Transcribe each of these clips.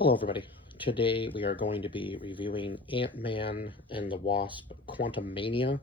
Hello, everybody. Today we are going to be reviewing Ant-Man and the Wasp: Quantumania.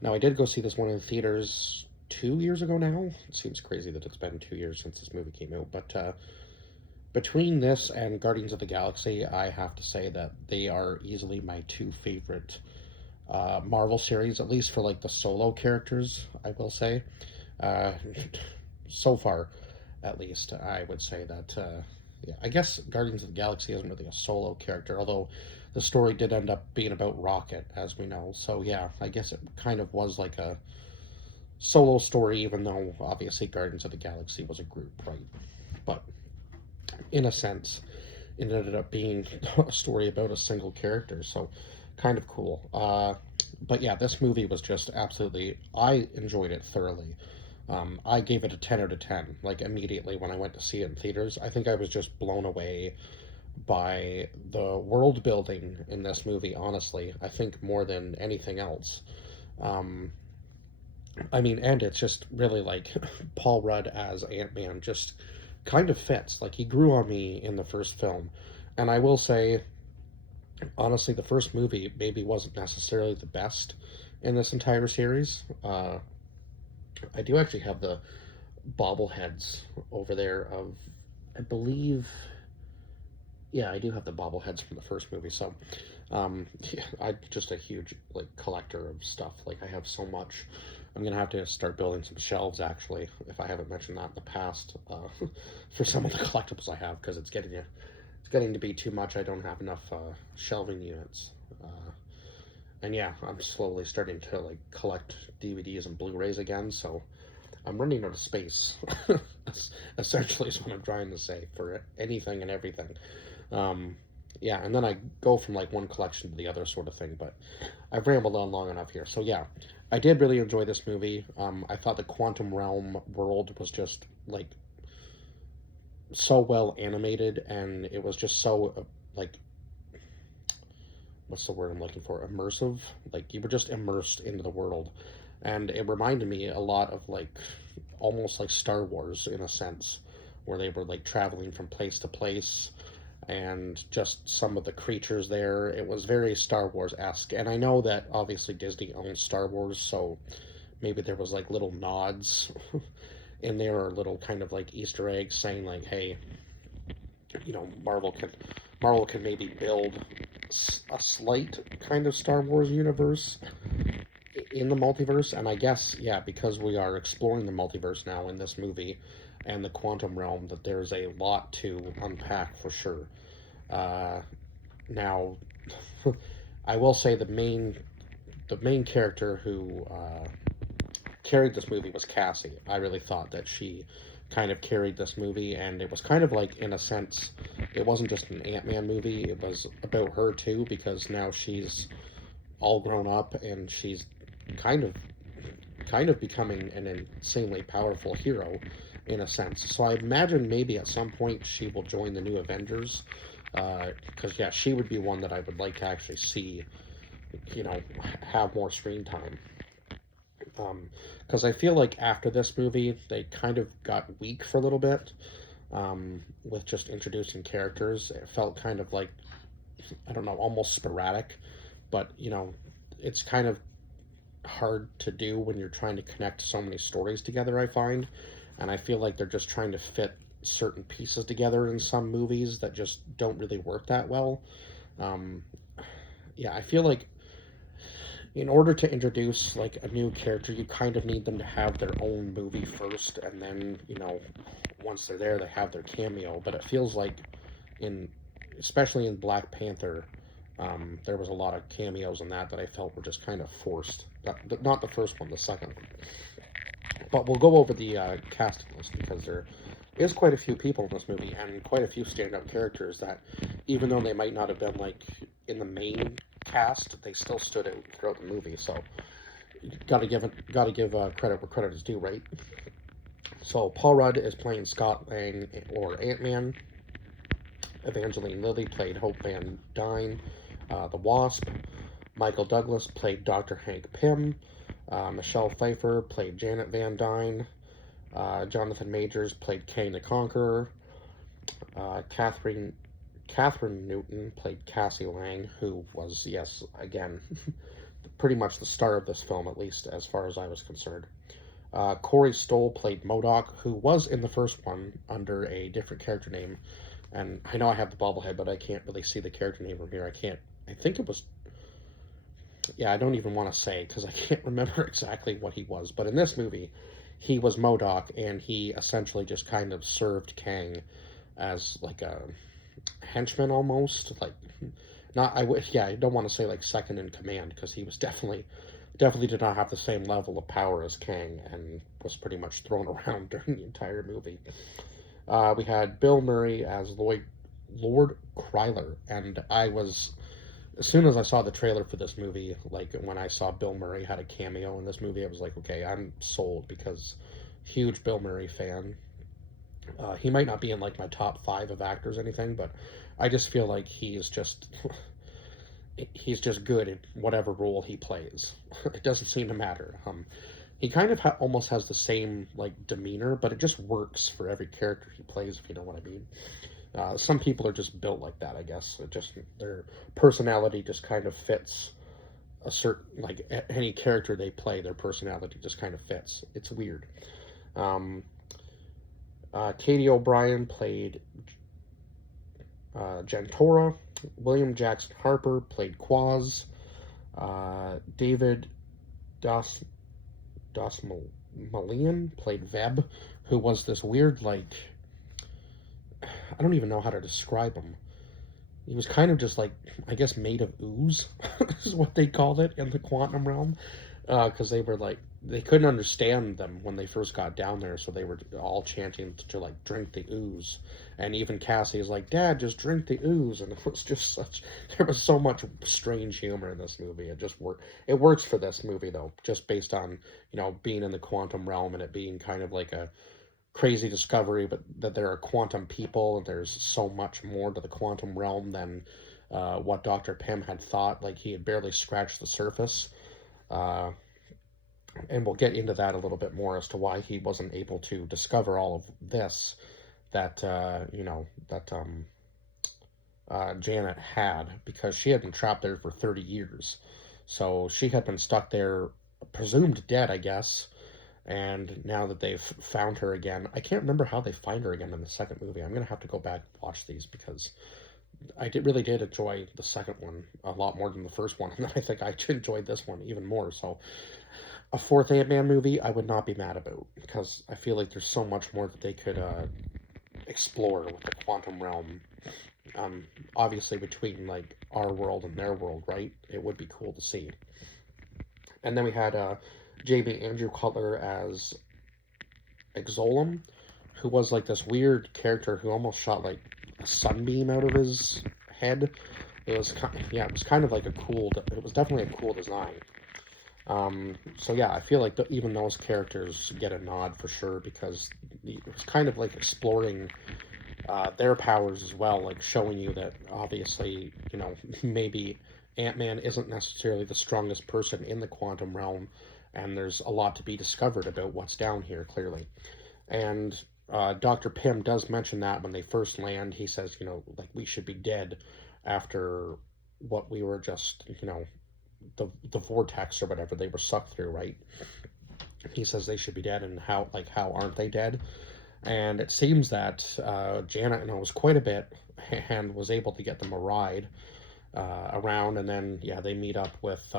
Now, I did go see this one in theaters 2 years ago now. It seems crazy that it's been 2 years since this movie came out, but between this and Guardians of the Galaxy, I have to say that they are easily my two favorite Marvel series, at least for like the solo characters, I will say. Uh, so far, at least, I would say that. Yeah, I guess Guardians of the Galaxy isn't really a solo character, although the story did end up being about Rocket, as we know. So yeah, I guess it kind of was like a solo story, even though obviously Guardians of the Galaxy was a group, right? But in a sense, it ended up being a story about a single character, so kind of cool. But yeah, this movie was just absolutely, I enjoyed it thoroughly. I gave it a 10 out of 10, like immediately when I went to see it in theaters. I think I was just blown away by the world building in this movie, honestly. I think more than anything else. Um, I mean, and it's just really like Paul Rudd as Ant-Man just kind of fits. Like, he grew on me in the first film. And I will say, honestly, the first movie maybe wasn't necessarily the best in this entire series. I do actually have the bobbleheads over there of, I believe, yeah, I do have the bobbleheads from the first movie. So, yeah, I'm just a huge like collector of stuff. Like, I have so much. I'm gonna have to start building some shelves actually, if I haven't mentioned that in the past, for some of the collectibles I have, because it's getting to be too much. I don't have enough shelving units. And yeah, I'm slowly starting to like collect DVDs and Blu-rays again, so I'm running out of space. Essentially, is what I'm trying to say for anything and everything. Um, yeah, and then I go from like one collection to the other sort of thing, but I've rambled on long enough here. So yeah, I did really enjoy this movie. I thought the quantum realm world was just like so well animated, and it was just so like, what's the word I'm looking for? Immersive. Like, you were just immersed into the world, and it reminded me a lot of like almost like Star Wars in a sense, where they were like traveling from place to place, and just some of the creatures there. It was very Star Wars esque, and I know that obviously Disney owns Star Wars, so maybe there was like little nods in there, or little kind of like Easter eggs saying like, hey, you know, Marvel can maybe build a slight kind of Star Wars universe in the multiverse. And I guess, yeah, because we are exploring the multiverse now in this movie and the quantum realm, that there's a lot to unpack for sure. Uh, Now, I will say the main character who carried this movie was Cassie. I really thought that she kind of carried this movie, and it was kind of like, in a sense, it wasn't just an Ant-Man movie, it was about her too, because now she's all grown up and she's kind of becoming an insanely powerful hero in a sense. So I imagine maybe at some point she will join the new Avengers, because yeah, she would be one that I would like to actually see, you know, have more screen time. Because I feel like after this movie, they kind of got weak for a little bit, with just introducing characters. It felt kind of like, I don't know, almost sporadic, but you know, it's kind of hard to do when you're trying to connect so many stories together, I find. And I feel like they're just trying to fit certain pieces together in some movies that just don't really work that well. Um, yeah, I feel like in order to introduce like a new character, you kind of need them to have their own movie first, and then, you know, once they're there, they have their cameo. But it feels like in, especially in Black Panther, there was a lot of cameos in that I felt were just kind of forced. Not the first one, the second one. But we'll go over the casting list, because there is quite a few people in this movie and quite a few standout characters that, even though they might not have been like in the main cast, they still stood out throughout the movie. So gotta give credit where credit is due, right? So Paul Rudd is playing Scott Lang, or Ant-Man. Evangeline Lilly played Hope Van Dyne, the Wasp. Michael Douglas played Dr. Hank Pym. Michelle Pfeiffer played Janet Van Dyne. Jonathan Majors played Kang the Conqueror. Catherine Catherine Newton played Cassie Lang, who was, yes, again, pretty much the star of this film, at least as far as I was concerned. Corey Stoll played MODOK, who was in the first one under a different character name. And I know I have the bobblehead, but I can't really see the character name from here. I think it was, yeah, I don't even want to say because I can't remember exactly what he was. But in this movie, he was MODOK, and he essentially just kind of served Kang as like a henchman almost. Like, not, yeah, I don't want to say like second in command because he was definitely did not have the same level of power as Kang and was pretty much thrown around during the entire movie. We had Bill Murray as Lord Kryler, and as soon as I saw the trailer for this movie, like when I saw Bill Murray had a cameo in this movie, I was like, okay, I'm sold because huge Bill Murray fan. He might not be in like my top five of actors or anything, but I just feel like he's just good at whatever role he plays. It doesn't seem to matter. He kind of almost has the same like demeanor, but it just works for every character he plays, if you know what I mean. Some people are just built like that, I guess. Their personality just kind of fits a certain, like any character they play, their personality just kind of fits. It's weird. Katie O'Brien played Gentora. William Jackson Harper played Quaz. David Malian played Veb, who was this weird, like, I don't even know how to describe him. He was kind of just like, I guess, made of ooze, is what they called it in the quantum realm. Because they couldn't understand them when they first got down there, so they were all chanting to like drink the ooze. And even Cassie is like, Dad, just drink the ooze. And it was just there was so much strange humor in this movie. It just worked. It works for this movie though, just based on, being in the quantum realm and it being kind of like a crazy discovery, but that there are quantum people and there's so much more to the quantum realm than what Dr. Pym had thought. Like, he had barely scratched the surface. And we'll get into that a little bit more as to why he wasn't able to discover all of this that Janet had, because she had been trapped there for 30 years. So she had been stuck there, presumed dead, I guess. And now that they've found her again, I can't remember how they find her again in the second movie. I'm going to have to go back and watch these because really did enjoy the second one a lot more than the first one. And I think I enjoyed this one even more. So a fourth Ant-Man movie, I would not be mad about, because I feel like there's so much more that they could explore with the quantum realm. Obviously, between like our world and their world, right? It would be cool to see. And then we had J.B. Andrew Cutler as Exolum, who was like this weird character who almost shot like a sunbeam out of his head. It was kind of like it was definitely a cool design. So yeah, I feel like even those characters get a nod for sure, because it was kind of like exploring their powers as well, like showing you that obviously, maybe Ant-Man isn't necessarily the strongest person in the quantum realm, and there's a lot to be discovered about what's down here, clearly. And Dr. Pym does mention that when they first land. He says, like, we should be dead after what we were just, the vortex or whatever they were sucked through, right? He says they should be dead, and how aren't they dead? And it seems that Janet knows quite a bit and was able to get them a ride around, and then they meet up with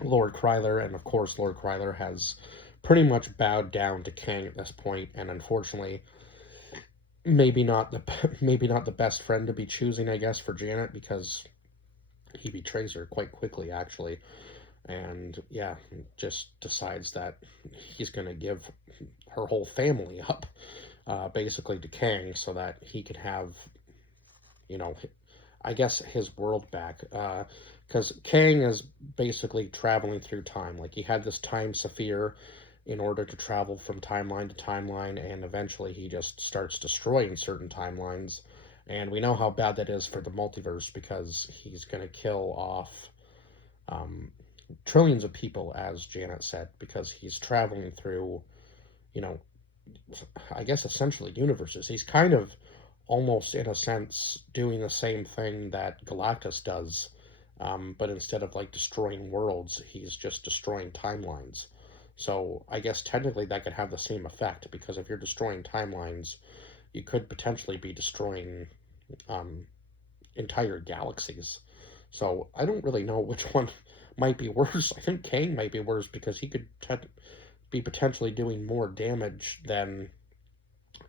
Lord Kryler, and of course Lord Kryler has pretty much bowed down to Kang at this point, and unfortunately maybe not the best friend to be choosing, I guess, for Janet, because he betrays her quite quickly, actually. And just decides that he's going to give her whole family up, basically, to Kang, so that he can have, I guess, his world back. Because Kang is basically traveling through time. Like, he had this time sphere in order to travel from timeline to timeline, and eventually he just starts destroying certain timelines. And we know how bad that is for the multiverse, because he's going to kill off trillions of people, as Janet said, because he's traveling through, I guess essentially universes. He's kind of almost in a sense doing the same thing that Galactus does, but instead of like destroying worlds, he's just destroying timelines. So I guess technically that could have the same effect, because if you're destroying timelines, you could potentially be destroying um, entire galaxies. So I don't really know which one might be worse. I think Kang might be worse because he could be potentially doing more damage than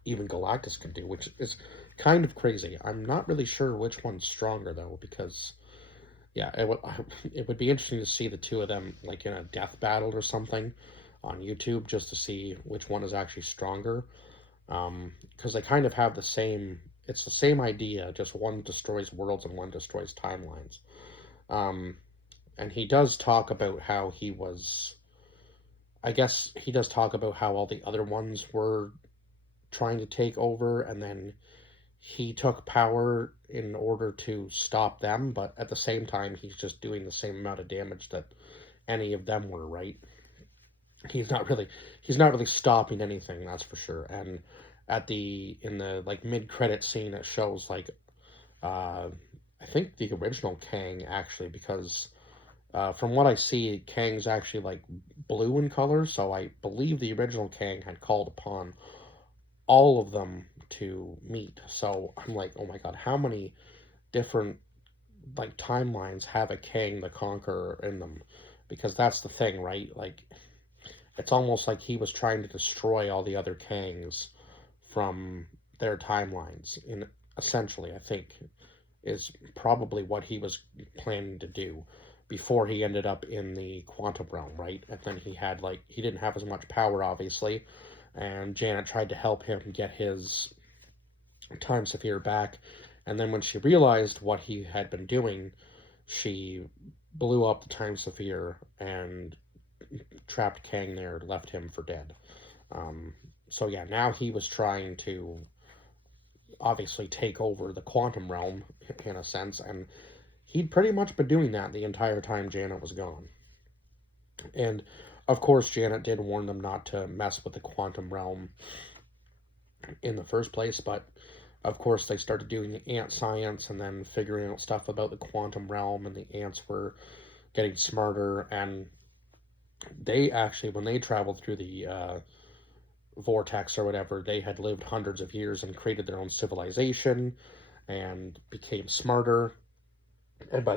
even Galactus can do, which is kind of crazy. I'm not really sure which one's stronger though, because yeah, it would be interesting to see the two of them like in a death battle or something on YouTube, just to see which one is actually stronger. Because they kind of have the same. It's the same idea, just one destroys worlds and one destroys timelines. Um, and he does talk about how he was. I guess he does talk about how all the other ones were trying to take over, and then he took power in order to stop them, but at the same time, he's just doing the same amount of damage that any of them were, right? He's not really he's not really stopping anything, that's for sure. And at the in the like mid-credit scene, it shows like uh I think the original Kang actually, because from what I see, Kang's actually like blue in color, so I believe the original Kang had called upon all of them to meet. So I'm like, oh my god, how many different like timelines have a Kang the Conqueror in them? Because that's the thing, right? Like it's almost like he was trying to destroy all the other Kangs from their timelines. In essentially, I think is probably what he was planning to do before he ended up in the quantum realm, right? And then he had like he didn't have as much power, obviously, and Janet tried to help him get his time sphere back. And then when she realized what he had been doing, she blew up the time sphere and trapped Kang there, left him for dead. Um, so yeah, now he was trying to obviously take over the quantum realm in a sense, and he'd pretty much been doing that the entire time Janet was gone. And of course, Janet did warn them not to mess with the quantum realm in the first place, but of course they started doing the ant science and then figuring out stuff about the quantum realm, and the ants were getting smarter, and they actually, when they traveled through the vortex or whatever, they had lived hundreds of years and created their own civilization and became smarter. And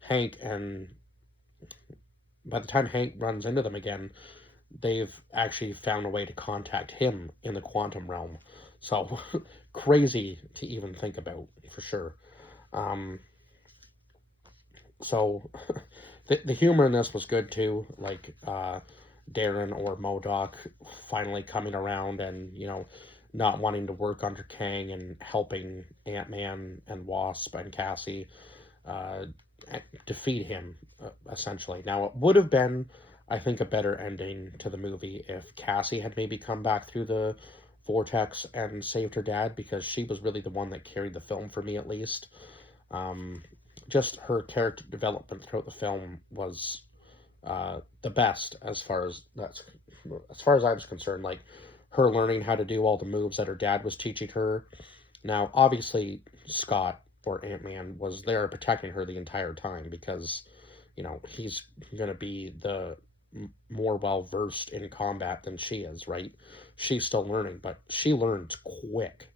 Hank and by the time Hank runs into them again, they've actually found a way to contact him in the quantum realm. So crazy to even think about, for sure. Um, so the humor in this was good too. Like Darren or Modoc finally coming around and not wanting to work under Kang and helping Ant-Man and Wasp and Cassie uh, defeat him, essentially. Now, it would have been, I think, a better ending to the movie if Cassie had maybe come back through the vortex and saved her dad, because she was really the one that carried the film for me, at least. Um, just her character development throughout the film was the best, as far as I was concerned. Like her learning how to do all the moves that her dad was teaching her. Now, obviously, Scott or Ant Man was there protecting her the entire time, because he's gonna be the more well versed in combat than she is, right? She's still learning, but she learns quick.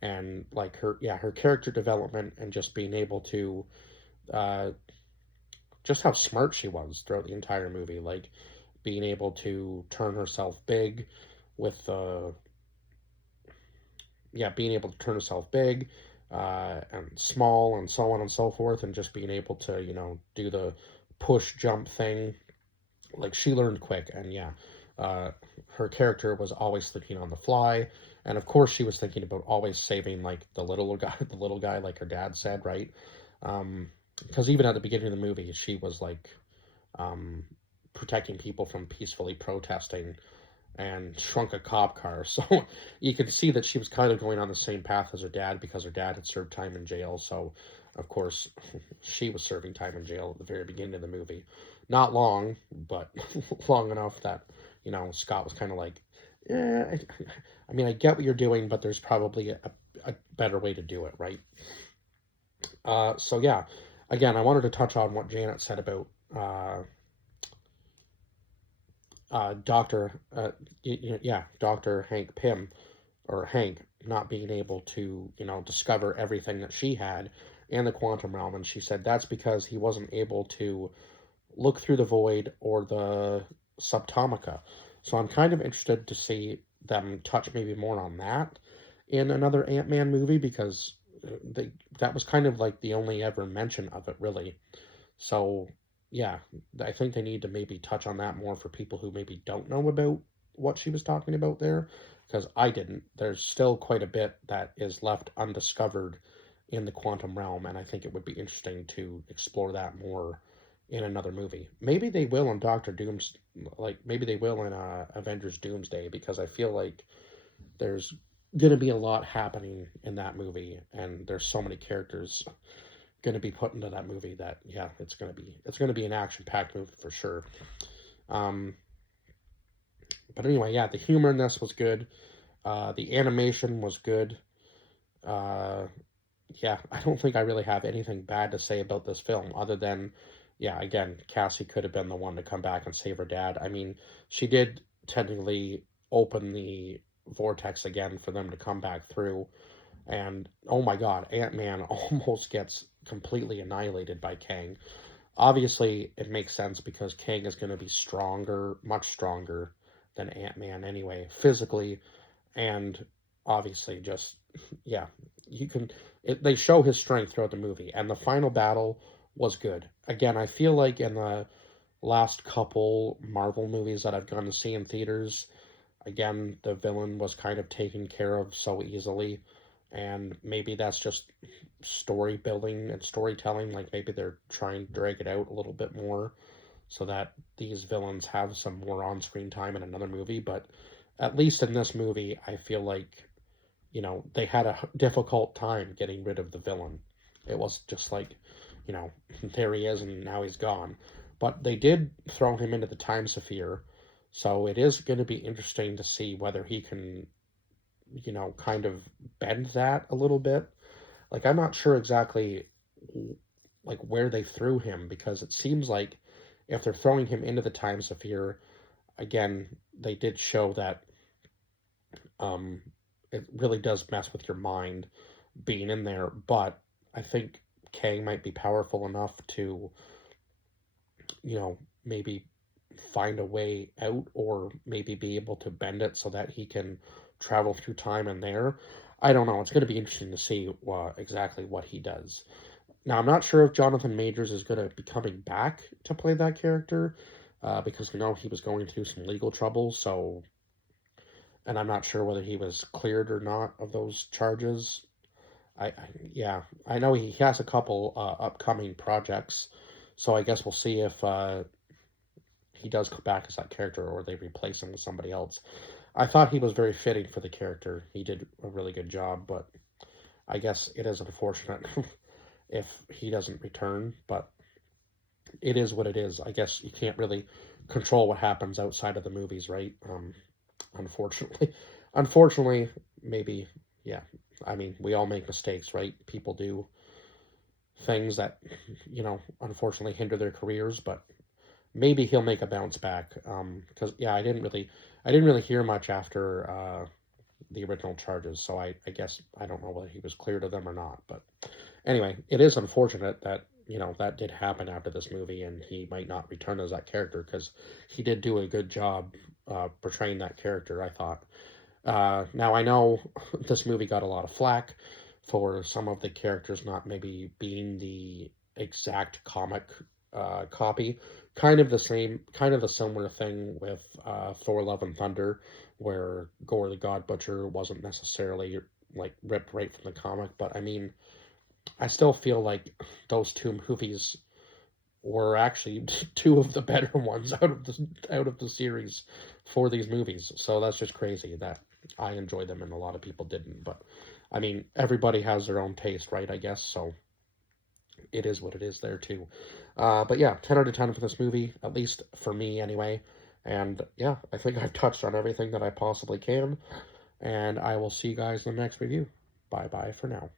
And like her character development and just being able to uh, just how smart she was throughout the entire movie, like being able to turn herself big with being able to turn herself big and small and so on and so forth, and just being able to do the push jump thing. Like she learned quick, and uh, her character was always thinking on the fly, and of course she was thinking about always saving like the little guy, the little guy, like her dad said, right? Because even at the beginning of the movie, she was like um, protecting people from peacefully protesting and shrunk a cop car. So you could see that she was kind of going on the same path as her dad, because her dad had served time in jail. So, of course, she was serving time in jail at the very beginning of the movie. Not long, but long enough that, Scott was kind of like, I mean, I get what you're doing, but there's probably a better way to do it, right? So yeah, again, I wanted to touch on what Janet said about uh, Doctor, yeah, Doctor Hank Pym or Hank not being able to, discover everything that she had in the quantum realm, and she said that's because he wasn't able to look through the void or the subatomica. So I'm kind of interested to see them touch maybe more on that in another Ant-Man movie because they that was kind of like the only ever mention of it really. So yeah, I think they need to maybe touch on that more for people who maybe don't know about what she was talking about there because I didn't. There's still quite a bit that is left undiscovered in the quantum realm, and I think it would be interesting to explore that more in another movie. Maybe they will in Doctor Doom's, like maybe they will in Avengers Doomsday, because I feel like there's gonna be a lot happening in that movie, and there's so many characters gonna be put into that movie that yeah, it's gonna be an action packed movie for sure. Um, but anyway, yeah, the humor in this was good. The animation was good. Uh, yeah, I don't think I really have anything bad to say about this film other than, yeah, again, Cassie could have been the one to come back and save her dad. I mean, she did technically open the vortex again for them to come back through. And oh my god, Ant Man almost gets completely annihilated by Kang. Obviously, it makes sense because Kang is going to be stronger, much stronger than Ant Man anyway, physically and obviously just yeah, they show his strength throughout the movie, and the final battle was good. Again, I feel like in the last couple Marvel movies that I've gone to see in theaters, again, the villain was kind of taken care of so easily, and maybe that's just story building and storytelling. Like maybe they're trying to drag it out a little bit more so that these villains have some more on-screen time in another movie. But at least in this movie, I feel like they had a difficult time getting rid of the villain. It was just like, you know, there he is and now he's gone. But they did throw him into the time sphere, so it is going to be interesting to see whether he can, kind of bend that a little bit. Like I'm not sure exactly like where they threw him because it seems like if they're throwing him into the time sphere, again, they did show that um, it really does mess with your mind being in there. But I think Kang might be powerful enough to, maybe find a way out or maybe be able to bend it so that he can travel through time in there. I don't know. It's going to be interesting to see exactly what he does. Now, I'm not sure if Jonathan Majors is going to be coming back to play that character because we know he was going through some legal trouble. So, and I'm not sure whether he was cleared or not of those charges. Yeah, I know he has a couple upcoming projects, so I guess we'll see if he does come back as that character or they replace him with somebody else. I thought he was very fitting for the character. He did a really good job, but I guess it is unfortunate if he doesn't return, but it is what it is. I guess you can't really control what happens outside of the movies, right? Unfortunately, unfortunately, maybe, yeah. I mean, we all make mistakes, right? People do things that, unfortunately hinder their careers, but maybe he'll make a bounce back. Because yeah, I didn't really hear much after the original charges, so I guess I don't know whether he was cleared of them or not. But anyway, it is unfortunate that that did happen after this movie, and he might not return as that character because he did do a good job portraying that character, I thought. Now I know this movie got a lot of flack for some of the characters not maybe being the exact comic copy. Kind of the similar thing with Thor: Love and Thunder, where Gore the God Butcher wasn't necessarily like ripped right from the comic, but I mean, I still feel like those two movies were actually two of the better ones out of the series for these movies. So that's just crazy that I enjoyed them and a lot of people didn't. But I mean, everybody has their own taste, right? I guess so. It is what it is there too. But yeah, 10 out of 10 for this movie, at least for me anyway. And yeah, I think I've touched on everything that I possibly can, and I will see you guys in the next review. Bye bye for now.